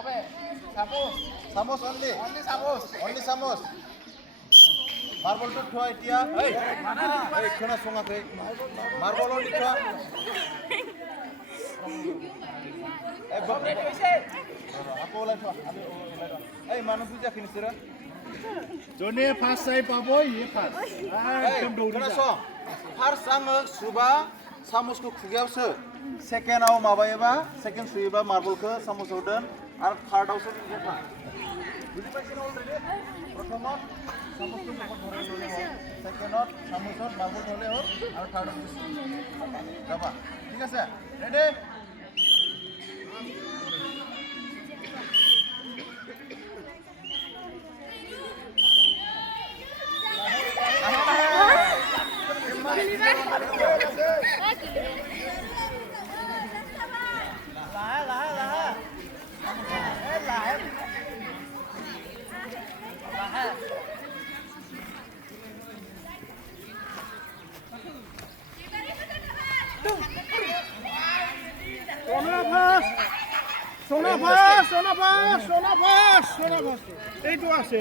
হবে চামচ চামচ অনলি অনলি চামচ অনলি চামচ মাৰ্বলটো থোৱা এতিয়া এই खोনাসङাখै মাৰ্বল অনলি থোৱা ৰেডি হৈছে আকৌ ওলাই থোৱা এই মানুহটো যে কিনিছে জনে ফাৰ্ষ্ট চাই পাব ইয়ে ফাৰ্ষ্ট একদম দৌৰি खोनासं फार्स्ट आङो सुबा सामसखौ खुगायावसो सेकेन्डआव माबायोबा सेकेन्ड सुयोबा मार्बलखौ सामसआव दोन आरो थार्डआवसो लेखा बुझि पाइছেনে अलरेडि प्रथमत सामसखौ मुखत धराय लले हल सेकेन्डत सामसत मार्बल धरले हल आरो थार्डत जाबा ঠিক আছে রেডি সোনা ফাৰ্ষ্ট এইটো আছে